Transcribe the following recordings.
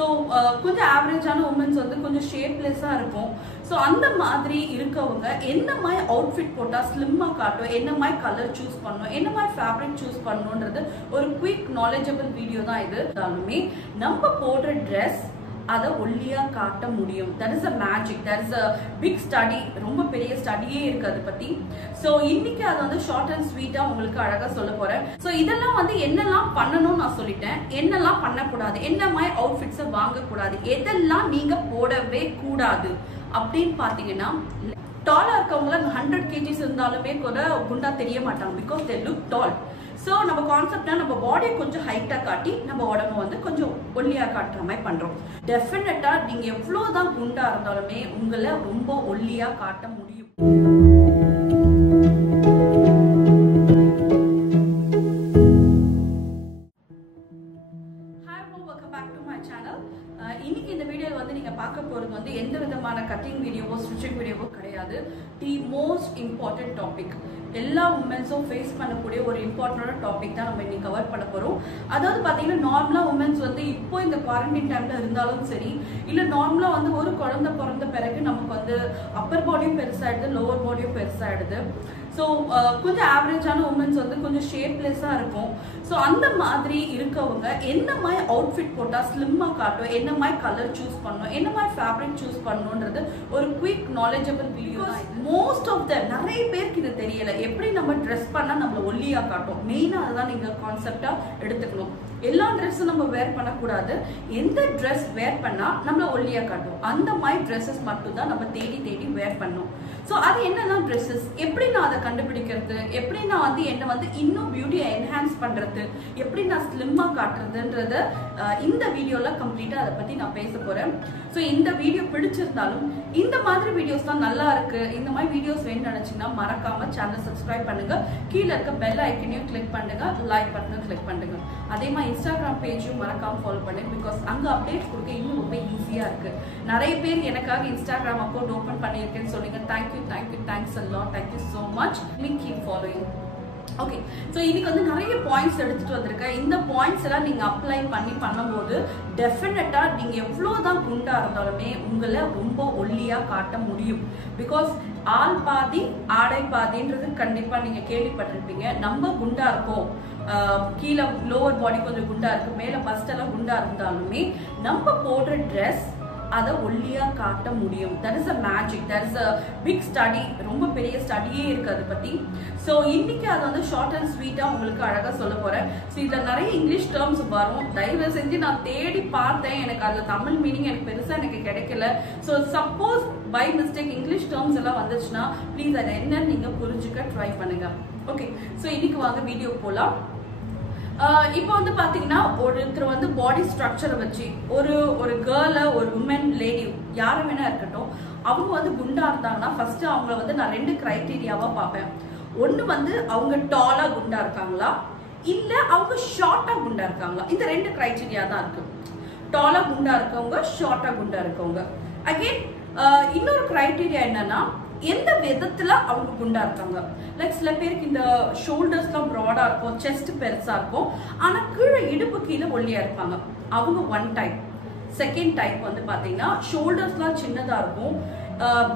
So கொஞ்சம் ஆவரேஜான women's வந்து கொஞ்சம் ஷேப்லெஸ்ஸாக இருக்கும். ஸோ அந்த மாதிரி இருக்கவங்க என்ன மாதிரி அவுட்ஃபிட் போட்டால் ஸ்லிம்மாக காட்டும், என்ன மாதிரி கலர் சூஸ் பண்ணணும், என்ன மாதிரி ஃபேப்ரிக் சூஸ் பண்ணணுன்றது ஒரு குயிக் நாலேஜபிள் வீடியோ தான் இது. இருந்தாலுமே நம்ம போடுற ட்ரெஸ் அதை ஒல்லியா காட்ட முடியும். That is a magic, that is a big study. ரொம்ப பெரிய ஸ்டடியே இருக்கு அதை பத்தி. ஸோ இன்னைக்கு அதை வந்து ஷார்ட் அண்ட் ஸ்வீட்டா உங்களுக்கு அழகா சொல்ல போறேன். ஸோ இதெல்லாம் வந்து என்னெல்லாம் பண்ணணும்னு நான் சொல்லிட்டேன், என்னெல்லாம் பண்ணக்கூடாது, என்ன மாதிரி அவுட்ஃபிட்ஸை வாங்கக்கூடாது, எதெல்லாம் நீங்க போடவே கூடாது அப்படின்னு பாத்தீங்கன்னா, டாலா இருக்கவங்கள 100 kgs இருந்தாலுமே கூட குண்டா தெரிய மாட்டாங்க. Because they look tall. So நம்ம கான்செப்டா நம்ம பாடியை கொஞ்சம் ஹைட்டா காட்டி நம்ம உடம்பு வந்து கொஞ்சம் ஒல்லியா காட்டுற மாதிரி பண்றோம். டெஃபினட்டா நீங்க எவ்வளவுதான் குண்டா இருந்தாலுமே உங்களை ரொம்ப ஒல்லியா காட்ட முடியும். இன்னைக்கு இந்த வீடியோல வந்து நீங்க பார்க்க போறது வந்து எந்த விதமான கட்டிங் வீடியோவோ ஸ்டிச்சிங் வீடியோவோ கிடையாது. தி மோஸ்ட் இம்பார்ட்டன்ட் டாபிக், எல்லா உமன்ஸும் ஃபேஸ் பண்ணக்கூடிய ஒரு இம்பார்ட்டன்டான டாபிக் தான் நம்ம இன்னைக்கு கவர் பண்ண போறோம். அதாவது பாத்தீங்கன்னா நார்மலா உமன்ஸ் வந்து இப்போ இந்த குவாரண்டைன் டைம்ல இருந்தாலும் சரி, இல்ல நார்மலா வந்து ஒரு குழந்தை பிறந்த பிறகு நமக்கு வந்து அப்பர் பாடியும் பெருசாயிடுது, லோவர் பாடியும் பெருசாயிடுது. ஸோ கொஞ்சம் ஆவரேஜான உமன்ஸ் வந்து கொஞ்சம் ஷேப்லெஸ்ஸாக இருக்கும். ஸோ அந்த மாதிரி இருக்கவங்க என்ன மாதிரி அவுட்ஃபிட் போட்டால் ஸ்லிம்மாக காட்டும், என்ன மாதிரி கலர் சூஸ் பண்ணணும், என்ன மாதிரி ஃபேப்ரிக் சூஸ் பண்ணணுன்றது ஒரு quick knowledgeable video. Most of the நிறைய பேருக்கு இது தெரியல, எப்படி நம்ம ட்ரெஸ் பண்ணால் நம்மளை ஒல்லியாக காட்டும். மெயினாக அதுதான் நீங்கள் கான்செப்டாக எடுத்துக்கணும். எல்லா ட்ரெஸ்ஸும் நம்ம வேர் பண்ணக்கூடாது. எந்த ட்ரெஸ் வேர் பண்ணால் நம்மளை ஒல்லியாக காட்டும், அந்த மாதிரி ட்ரெஸ்ஸஸ் மட்டும் தான் நம்ம தேடி தேடி வேர் பண்ணணும். ஸோ அது என்னெல்லாம் ட்ரெஸ்ஸஸ், எப்படி நான் அதை கண்டுபிடிக்கிறது, எப்படி நான் வந்து என்னை வந்து இன்னும் பியூட்டியை என்ஹான்ஸ் பண்ணுறது, எப்படி நான் ஸ்லிம்மாக காட்டுறதுன்றத இந்த வீடியோவில் கம்ப்ளீட்டாக அதை பற்றி நான் பேச போகிறேன். ஸோ இந்த வீடியோ பிடிச்சிருந்தாலும் இந்த மாதிரி வீடியோஸ் தான் நல்லா இருக்கு, இந்த மாதிரி வீடியோஸ் வேணும்னு நினச்சிங்கன்னா மறக்காமல் சேனல் சப்ஸ்கிரைப் பண்ணுங்க, கீழே இருக்க பெல் ஐக்கனையும் கிளிக் பண்ணுங்க, லைக் பட்டனையும் கிளிக் பண்ணுங்க. அதே மாதிரி இன்ஸ்டாகிராம் பேஜையும் மறக்காமல் ஃபாலோ பண்ணுங்க. பிகாஸ் அங்கே அப்டேட்ஸ் கொடுக்க இன்னும் ரொம்ப ஈஸியாக இருக்கு. நிறைய பேர் எனக்காக இன்ஸ்டாகிராம் அக்கௌண்ட் ஓப்பன் பண்ணியிருக்கேன்னு சொன்னீங்க. Thanks a lot, thank you so much. Please keep following. Okay, so இன்னைக்கு வந்து நிறைய பாயிண்ட்ஸ் எடுத்துட்டு வந்திருக்கேன். இந்த பாயிண்ட்ஸ் எல்லாம் நீங்க அப்ளை பண்ணும்போது டெஃபினட்டா நீங்க எவ்வளவுதான் குண்டா இருந்தாலுமே உங்களை ரொம்ப ஒல்லியா காட்ட முடியும். பிகாஸ் ஆள் பாதி ஆடை பாதின்றது கண்டிப்பா நீங்க கேள்விப்பட்டிருப்பீங்க. நம்ம குண்டா இருக்கோம், கீழே லோவர் பாடி கொஞ்சம் குண்டா இருக்கு, மேல பஸ்ட் எல்லாம் குண்டா இருந்தாலுமே நம்ம போடுற ட்ரெஸ் அதை ஒல்லியா காட்ட முடியும். That is a magic, that is a big study. ரொம்ப பெரிய ஸ்டடியே இருக்கு அதை பத்தி. ஸோ இன்னைக்கு அதை வந்து ஷார்ட் அண்ட் ஸ்வீட்டா உங்களுக்கு அழகா சொல்ல போறேன். ஸோ இதுல நிறைய இங்கிலீஷ் டேர்ம்ஸ் வரும். தயவு செஞ்சு நான் தேடி பார்த்தேன், எனக்கு அதுல தமிழ் மீனிங் எனக்கு பெருசா எனக்கு கிடைக்கல. So suppose by mistake English terms எல்லாம் வந்துச்சுன்னா ப்ளீஸ் அதை என்னன்னு நீங்க புரிஞ்சுக்க ட்ரை பண்ணுங்க. ஓகே, ஸோ இன்னைக்கு வாங்க வீடியோ போலாம். இப்போ வந்து பாத்தீங்கன்னா ஒருத்தர் வந்து பாடி ஸ்ட்ரக்சரை வச்சு ஒரு கேர்ள, ஒரு உமன், லேடி யாரும் வேணா இருக்கட்டும், அவங்க வந்து குண்டா இருந்தாங்கன்னா ஃபர்ஸ்ட் அவங்கள வந்து நான் 2 கிரைட்டீரியாவா பார்ப்பேன். ஒண்ணு வந்து அவங்க டாலா குண்டா இருக்காங்களா, இல்ல அவங்க ஷார்ட்டா குண்டா இருக்காங்களா. இந்த 2 கிரைட்டீரியா தான் இருக்கு. டாலா குண்டா இருக்கவங்க, ஷார்ட்டா குண்டா இருக்கவங்க. அகைன் இன்னொரு கிரைட்டீரியா என்னன்னா எந்த விதத்துல அவங்க குண்டா இருக்காங்க. லைக் சில பேருக்கு இந்த ஷோல்டர்ஸ்லாம் ப்ராடா இருக்கும், செஸ்ட் பெருசா இருக்கும், ஆனா கீழே இடுப்பு கீழே ஒல்லியா இருப்பாங்க. அவங்க ஒன் டைப். செகண்ட் டைப் வந்து பாத்தீங்கன்னா ஷோல்டர்ஸ்லாம் சின்னதா இருக்கும்,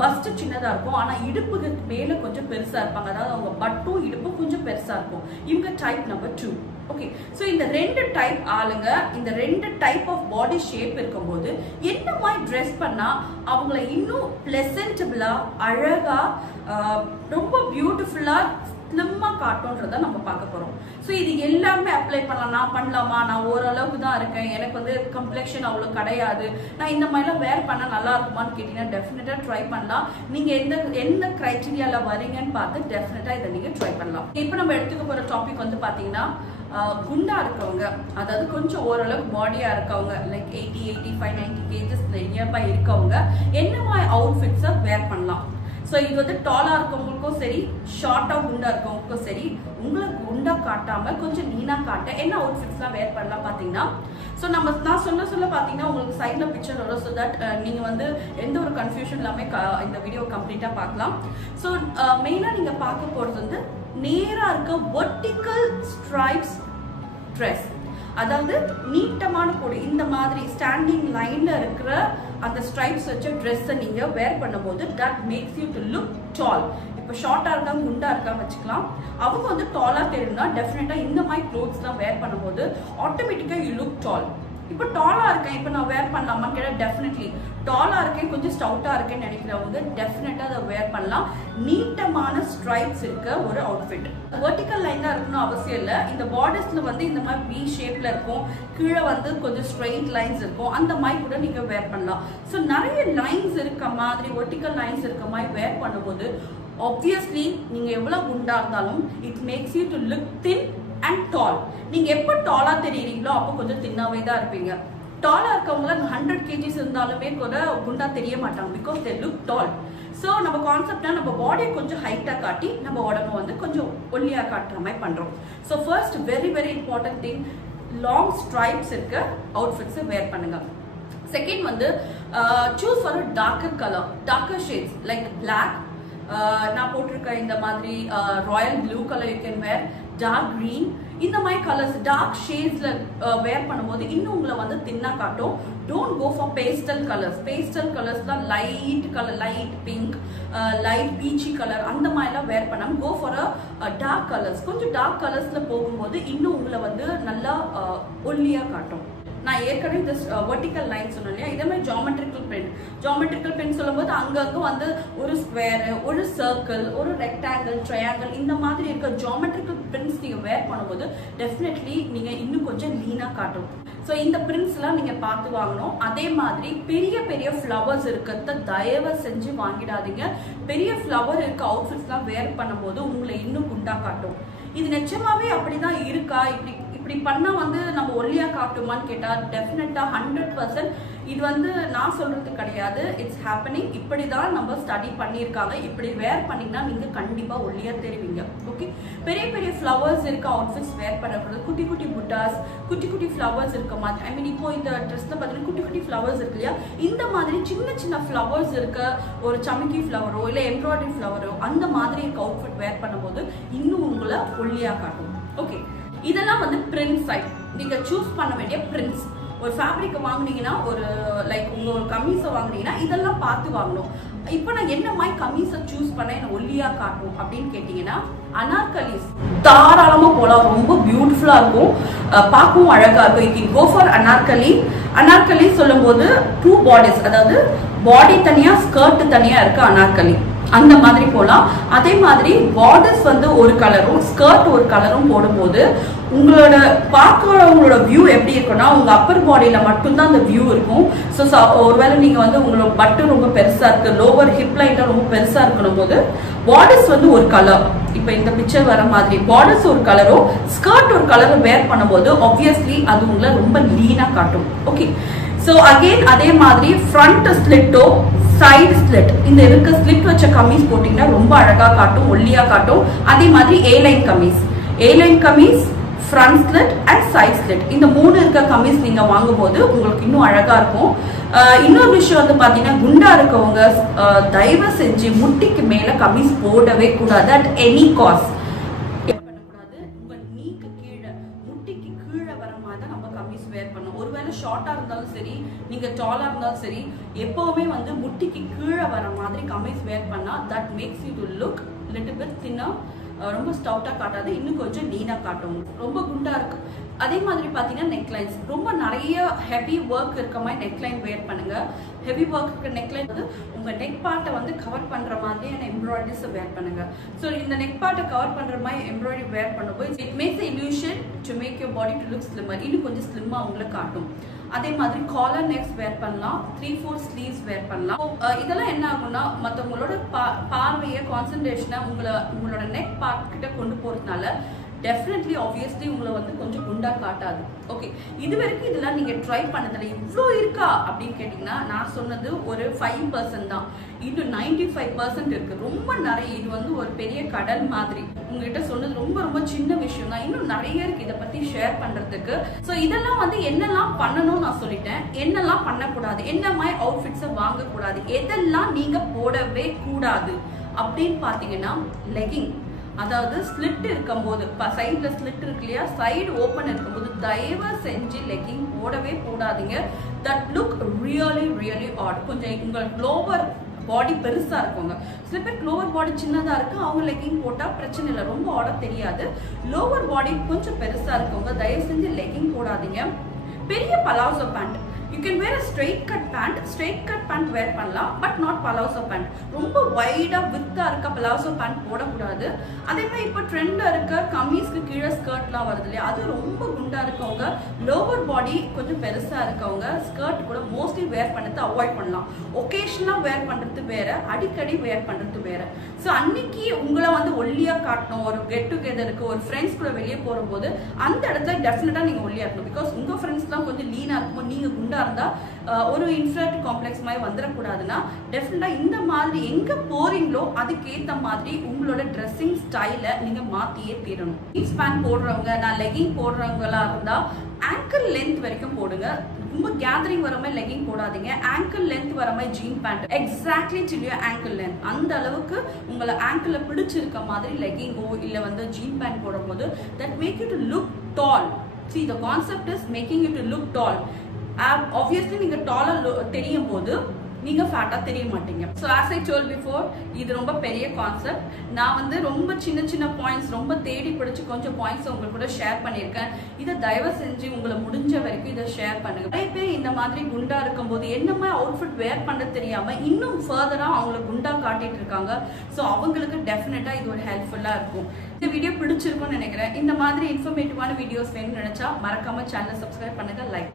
பஸ்ட் சின்னதா இருக்கும், ஆனா இடுப்புக்கு மேல கொஞ்சம் பெருசா இருப்பாங்க. அதாவது அவங்க பட்டும் இடுப்பு கொஞ்சம் பெருசா இருக்கும். இவங்க டைப் நம்பர் 2. ஓகே, ஸோ இந்த 2 டைப் ஆளுங்க, இந்த 2 டைப் ஆஃப் பாடி ஷேப் இருக்கும்போது என்ன மாதிரி ட்ரெஸ் பண்ணா அவங்கள இன்னும் பிளசன்டபிளா, அழகா, ரொம்ப பியூட்டிஃபுல்லா, ஸ்லிம்மா காட்டும்ன்றத நம்ம பார்க்க போறோம். ஸோ இது எல்லாமே அப்ளை பண்ணலாம். நான் பண்ணலாமா, நான் ஓரளவுக்கு தான் இருக்கேன், எனக்கு வந்து கம்ப்ளெக்ஷன் அவ்வளோ கிடையாது, நான் இந்த மாதிரிலாம் வேர் பண்ண நல்லா இருக்குமான்னு கேட்டீங்கன்னா டெஃபினட்டா ட்ரை பண்ணலாம். நீங்க எந்த கிரைட்டீரியால வரீங்கன்னு பார்த்து டெஃபினட்டா இதை நீங்க ட்ரை பண்ணலாம். இப்போ நம்ம எடுத்துக்க போற டாபிக் வந்து பாத்தீங்கன்னா குண்டா இருக்கவங்க, அதாவது கொஞ்சம் ஓரளவுக்கு பாடியா இருக்கவங்க, லைக் 80, 85, 90 kgs நியர்பை இருக்கவங்க என்ன மாதிரி அவுட்ஃபிட்ஸை வேர் பண்ணலாம். ஸோ இது வந்து டாலா இருக்கவங்களுக்கும் சரி, ஷார்ட்டா குண்டா இருக்கவங்களுக்கும் சரி, உங்களை குண்டா காட்டாம கொஞ்சம் நீனா காட்ட என்ன அவுட்ஃபிட்ஸ்லாம் வேர் பண்ணலாம் பாத்தீங்கன்னா, ஸோ நான் சொல்ல பாத்தீங்கன்னா உங்களுக்கு சைட்ல பிக்சர் வரும். ஸோ தட் நீங்க வந்து எந்த ஒரு கன்ஃபியூஷன் இல்லாம இந்த வீடியோ கம்ப்ளீட்டா பார்க்கலாம். ஸோ மெயினா நீங்க பார்க்க போறது வந்து நேரா இருக்க வெர்டிக்கல் ஸ்ட்ரைப்ஸ் ட்ரெஸ். அதாவது நீட்டமான கோடு இந்த மாதிரி ஸ்டாண்டிங் லைன்ல இருக்கிற அந்த ஸ்ட்ரைப்ஸ் வச்ச ட்ரெஸ்ஸை நீங்க வேர் பண்ணும்போது that makes you to look tall. இப்போ ஷார்ட்டா இருக்காங்க குண்டா இருக்காங்க வச்சுக்கலாம், அவங்க வந்து டாலா தெரியும்னா டெஃபினட்டா இந்த மாதிரி க்ளோத்ஸ்லாம் வேர் பண்ணும்போது ஆட்டோமேட்டிக்கா யூ லுக் டால். இப்போ டாலா இருக்கேன், இப்போ நான் வேர் பண்ணலாமா கேட்டால் டெஃபினெட்லி. டாலா இருக்கேன், கொஞ்சம் ஸ்டவுட்டா இருக்கேன்னு நினைக்கிறவங்க டெஃபினட்டா அதை வேர் பண்ணலாம். நீட்டமான ஸ்ட்ரைப்ஸ் இருக்க ஒரு அவுட்ஃபிட். வெர்டிக்கல் லைன் தான் இருக்கணும் அவசியம் இல்லை. இந்த பார்டர்ஸ்ல வந்து இந்த மாதிரி வி ஷேப்ல இருக்கும், கீழே வந்து கொஞ்சம் ஸ்ட்ரெயிட் லைன்ஸ் இருக்கும், அந்த மாதிரி கூட நீங்க வேர் பண்ணலாம். ஸோ நிறைய லைன்ஸ் இருக்க மாதிரி, வெர்டிக்கல் லைன்ஸ் இருக்க மாதிரி வேர் பண்ணும்போது ஆப்வியஸ்லி நீங்க எவ்வளவு குண்டா இருந்தாலும் it makes you to look thin and tall. நீங்க எப்போ டாலா தெரியுறீங்களோ அப்போ கொஞ்சம் தின்னாவே தான் இருப்பீங்க. டாலா இருக்கவங்கள 100 kgs இருந்தாலுமே கூட குண்டா தெரிய மாட்டாங்க, because they look tall. So நம்ம கான்செப்டா நம்ம பாடியை கொஞ்சம் ஹைட்டா காட்டி நம்ம உடம்பு வந்து கொஞ்சம் ஒல்லியா காட்டுற மாதிரி பண்றோம். So first very very important thing, long stripes இருக்க அவுட்ஃபிட்ஸை வேர் பண்ணுங்க. செகண்ட் வந்து choose for darker colour, darker shades like black. நான் போட்டிருக்க இந்த மாதிரி royal blue colour you can wear, dark green, இந்த மாதிரி கலர்ஸ் டார்க் ஷேட்ஸ்ல வேர் பண்ணும்போது இன்னும் உங்களை வந்து தின்னா காட்டும். Don't go for pastel colours. Pastel கலர்ஸ்லாம் light colour, light pink, light peachy colour அந்த மாதிரிலாம் வேர் பண்ணாம கோ ஃபார் டார்க் கலர்ஸ். கொஞ்சம் டார்க் கலர்ஸ்ல போகும்போது இன்னும் உங்களை வந்து நல்லா ஒல்லியா காட்டும். நான் ஏற்கனவே இந்த வெர்டிக்கல் லைன் சொன்னேன் இல்லையா, இதே மாதிரி ஜாமெட்ரிக்கல் பிரிண்ட். ஜாமெட்ரிக்கல் பிரிண்ட் சொல்லும்போது அங்கங்க வந்து ஒரு ஸ்கொயர், ஒரு சர்க்கிள், ஒரு ரெக்டாங்கிள், ட்ரையாங்கிள் இந்த மாதிரி இருக்க ஜாமெட்ரிக்கல் பிரிண்ட்ஸ் நீங்க வேர் பண்ணும்போது டெஃபினெட்லி நீங்க இன்னும் கொஞ்சம் லீனா காட்டும். ஸோ இந்த பிரிண்ட்ஸ்லாம் நீங்க பார்த்து வாங்கணும். அதே மாதிரி பெரிய பெரிய ஃப்ளவர்ஸ் இருக்கிறத தயவு செஞ்சு வாங்கிடாதீங்க. பெரிய ஃப்ளவர் இருக்க அவுட்ஃபிட்ஸ்லாம் வேர் பண்ணும்போது உங்களை இன்னும் குண்டா காட்டும். இது நிச்சயமாவே அப்படிதான் இருக்கா, இப்படி பண்ணா வந்து நம்ம ஒல்லியா காட்டுமான்னு கேட்டா டெஃபினட்டா 100% இது வந்து நான் சொல்றது கிடையாது, இட்ஸ் ஹேப்பனிங். இப்படிதான் நம்ம ஸ்டடி பண்ணியிருக்காங்க. இப்படி வேர் பண்ணீங்கன்னா நீங்க கண்டிப்பா ஒல்லியா தெரிவிங்க. ஓகே, பெரிய பெரிய ஃப்ளவர்ஸ் இருக்க அவுட்ஃபிட்ஸ் வேர் பண்ணக்கூடாது. குட்டி குட்டி புட்டாஸ், குட்டி குட்டி ஃப்ளவர்ஸ் இருக்க மாதிரி, ஐ மீன் இப்போ இந்த ட்ரெஸ்ல பார்த்தீங்கன்னா குட்டி குட்டி ஃப்ளவர்ஸ் இருக்கு இல்லையா, இந்த மாதிரி சின்ன சின்ன ஃப்ளவர்ஸ் இருக்க ஒரு சமிக்கி ஃப்ளவரோ இல்லை எம்ப்ராய்டரி ஃப்ளவரோ அந்த மாதிரி இருக்க அவுட்ஃபிட் வேர் பண்ணும்போது இன்னும் உங்களை ஒல்லியா காட்டும். ஓகே, இதெல்லாம் வந்து பிரிண்ட் சைட். நீங்க சூஸ் பண்ண வேண்டிய பிரிண்ட்ஸ். ஒரு ஃபேப்ரிக் வாங்குனீங்கன்னா, ஒரு லைக் உங்க ஒரு கமீஸை வாங்குனீங்கன்னா இதெல்லாம் பார்த்து வாங்கணும். இப்போ நான் என்ன மாதிரி கமீஸை சூஸ் பண்ண என்ன ஒல்லியா காட்டும் அப்படின்னு கேட்டீங்கன்னா, அனார்கலிஸ் தாராளமா போலாம், ரொம்ப பியூட்டிஃபுல்லா இருக்கும், பார்க்கவும் அழகா இருக்கும். You can go for anarkali. Anarkali சொல்லும் போது 2 பாடிஸ், அதாவது பாடி தனியா ஸ்கர்ட் தனியா இருக்கு அனார்கலி, அந்த மாதிரி போலாம். அதே மாதிரி பார்டர்ஸ் வந்து ஒரு கலரும் ஸ்கர்ட் ஒரு கலரும் போடும்போது உங்களோட பார்க்கறவங்களோட வியூ எப்படி இருக்குன்னா, உங்க அப்பர் பாடியில மட்டும்தான் அந்த வியூ இருக்கும். ஸோ ஒருவேளை நீங்க வந்து உங்களோட பட்டு ரொம்ப பெருசா இருக்கு, லோவர் ஹிப் லைன்ல ரொம்ப பெருசா இருக்கணும் போது பார்டர்ஸ் வந்து ஒரு கலர், இப்போ இந்த பிக்சர் வர மாதிரி பார்டர்ஸ் ஒரு கலரும் ஸ்கர்ட் ஒரு கலரும் வேர் பண்ணும்போது ஆப்வியஸ்லி அது உங்களை ரொம்ப லீனா காட்டும். ஓகே, ஸோ அகெயின் அதே மாதிரி ஃப்ரண்ட் ஸ்லிட்டோ சைடு ஸ்லிட், இந்த இருக்க ஸ்லிட் வச்ச கமீஸ் போட்டீங்கன்னா ரொம்ப அழகா காட்டும், ஒல்லியா காட்டும். அதே மாதிரி A line kameez, A line kameez, front slit and side slit, இந்த 3 இருக்க கமீஸ் நீங்க வாங்கும்போது உங்களுக்கு இன்னும் அழகா இருக்கும். இன்னொரு விஷயம் வந்து பாத்தீங்கன்னா, குண்டா இருக்கவங்க தயவு செஞ்சு முட்டிக்கு மேல கமீஸ் போடவே கூடாது அட் எனி காஸ்ட். பண்ணக்கூடாது, உங்க நீக்கு கீழே முட்டிக்கு கீழே வர மாதிரி தான் நம்ம கமீஸ் வேர் பண்ணணும். ஒருவேளை ஷார்ட்டா இருந்தாலும் சரி, நீங்க டாலா இருந்தாலும் சரி, எப்பவுமே வந்து முட்டிக்கு கீழே வர மாதிரி கமீஸ் வேர் பண்ணா that makes you to look little bit thinner. ரொம்ப ஸ்டவுட்டா காட்டாது, இன்னும் கொஞ்சம் லீனா காட்டும். ரொம்ப குண்டா இருக்கு. அதே மாதிரி பாத்தீங்கன்னா நெக்லைன்ஸ், ரொம்ப நிறைய ஹெவி ஒர்க் இருக்க மாதிரி நெக்லைன் வேர் பண்ணுங்க. ஹெவி ஒர்க் இருக்க நெக்லைன் வந்து உங்க நெக் பார்ட்டை வந்து கவர் பண்ற மாதிரியான எம்ப்ராய்டரிஸ் வேர் பண்ணுங்க. ஸோ இந்த நெக் பார்ட்டை கவர் பண்ற மாதிரி எம்ப்ராய்டரி வேர் பண்ணும்போது it makes illusion to make your body to look slimmer. இன்னும் கொஞ்சம் ஸ்லிம்மா உங்களை காட்டும். அதே மாதிரி காலர் நெக்ஸ் வேர் பண்ணலாம், 3/4 ஸ்லீவ்ஸ் வேர் பண்ணலாம். இதெல்லாம் என்ன ஆகும்னா, மற்றவங்களோட பார்வையை கான்சன்ட்ரேஷனை உங்களோட நெக் பார்ட் கிட்ட கொண்டு போறதுனால டெஃபினெட்லி ஆப்வியஸ்லி உங்களை வந்து கொஞ்சம் குண்டா காட்டாது. ஓகே, இது வரைக்கும் இதெல்லாம் நீங்க ட்ரை பண்ணதில்ல, இவ்வளோ இருக்கா அப்படின்னு கேட்டீங்கன்னா, நான் சொன்னது ஒரு 5% தான். இன்னும் 95% இருக்கு, ரொம்ப நிறைய. இது வந்து ஒரு பெரிய கடல் மாதிரி. உங்ககிட்ட சொன்னது ரொம்ப ரொம்ப சின்ன விஷயம் தான், இன்னும் நிறைய இருக்கு இதை பத்தி ஷேர் பண்றதுக்கு. ஸோ இதெல்லாம் வந்து என்னெல்லாம் பண்ணணும்னு நான் சொல்லிட்டேன், என்னெல்லாம் பண்ணக்கூடாது, என்ன மாதிரி அவுட்ஃபிட்ஸை வாங்கக்கூடாது, எதெல்லாம் நீங்க போடவே கூடாது அப்படின்னு பாத்தீங்கன்னா, லெகிங், அதாவது ஸ்லிட் இருக்கும்போது சைடில் ஸ்லிட் இருக்கு இல்லையா, சைடு ஓப்பன் இருக்கும்போது தயவு செஞ்சு லெகிங் போடவே போடாதீங்க. That look really really odd. கொஞ்சம் உங்கள் லோவர் பாடி பெருசா இருக்குங்க. சில பேர் லோவர் பாடி சின்னதா இருக்கு, அவங்க லெகிங் போட்டா பிரச்சனை இல்லை, ரொம்ப ஆர்டர் தெரியாது. லோவர் பாடி கொஞ்சம் பெருசா இருக்கவங்க தயவு செஞ்சு லெகிங் போடாதீங்க. பெரிய palazzo pant, you can wear a straight cut pant. Straight cut pant wear பண்ணலாம், பட் நாட் பலாசோ பேண்ட். ரொம்ப வைடா வித்தா இருக்க பலாசோ பேண்ட் போடக்கூடாது. அதே மாதிரி இப்போ ட்ரெண்ட்ல இருக்க கம்மீஸ்க்கு கீழே ஸ்கர்ட்லாம் வருது இல்லையா, அது ரொம்ப குண்டா இருக்கவங்க, லோவர் பாடி கொஞ்சம் பெருசா இருக்கவங்க ஸ்கர்ட் கூட மோஸ்ட்லி வேர் பண்ணது அவாய்ட் பண்ணலாம். ஒகேஷனலா வேர் பண்றது வேற, அடிக்கடி வேர் பண்றது வேற. ஸோ அன்னைக்கு உங்களை வந்து ஒல்லியா காட்டணும், ஒரு கெட் டுகெதருக்கு ஒரு ஃப்ரெண்ட்ஸ் கூட வெளியே போகும்போது அந்த இடத்துல டெஃபினட்டா நீங்க ஒல்லியா இருக்கணும். பிகாஸ் உங்க ஃப்ரெண்ட்ஸ்லாம் கொஞ்சம் லீனா இருக்கும்போது நீங்க குண்டா இருந்தா ஒரு இன்ஃபீரியாரிட்டி காம்ப்ளெக்ஸ் மாதிரி வந்துடக்கூடாதுன்னா டெஃபினட்டா இந்த மாதிரி எங்க போறீங்களோ அதுக்கேற்ற மாதிரி உங்களோட ட்ரெஸ்ஸிங் ஸ்டைலை நீங்க மாத்தியே தீரணும். ஜீன்ஸ் பேண்ட் போடுறவங்க, நான் லெகிங் போடுறவங்களா இருந்தா ஆங்கிள் லென்த் வரைக்கும் போடுங்க. ரொம்ப கேதரிங் வர மாதிரி லெகிங் போடாதீங்க. ஆங்கிள் லென்த் வர மாதிரி jean pant exactly till your ankle length. அந்த அளவுக்கு உங்களை ஆங்கிள் பிடிச்சிருக்க மாதிரி லெகிங்கோ இல்ல வந்து ஜீன் பேண்ட் போடும்போது that make you to look tall. See, the concept is making you to look tall. Obviously நீங்க டாலா தெரியும் போது நீங்க ஃபேட்டா தெரிய மாட்டீங்க. So as I told before, இது ரொம்ப பெரிய கான்செப்ட். நான் வந்து ரொம்ப சின்ன சின்ன பாயிண்ட்ஸ் ரொம்ப தேடி பிடிச்சி கொஞ்சம் பாயிண்ட்ஸ் உங்களுக்கு கூட ஷேர் பண்ணியிருக்கேன். இதை தயவு செஞ்சு உங்களை முடிஞ்ச வரைக்கும் இதை ஷேர் பண்ணுங்க. நிறைய பேர் இந்த மாதிரி குண்டா இருக்கும்போது என்ன மாதிரி அவுட்ஃபிட் வேர் பண்ண தெரியாம இன்னும் ஃபர்தரா அவங்களை குண்டா காட்டிட்டு இருக்காங்க. ஸோ அவங்களுக்கு டெஃபினட்டா இது ஒரு ஹெல்ப்ஃபுல்லா இருக்கும். இந்த வீடியோ பிடிச்சிருக்கும்னு நினைக்கிறேன். இந்த மாதிரி இன்ஃபர்மேட்டிவான வீடியோஸ் வேணும்னு நினைச்சா மறக்காம சேனலை சப்ஸ்கிரைப் பண்ணுங்க, லைக்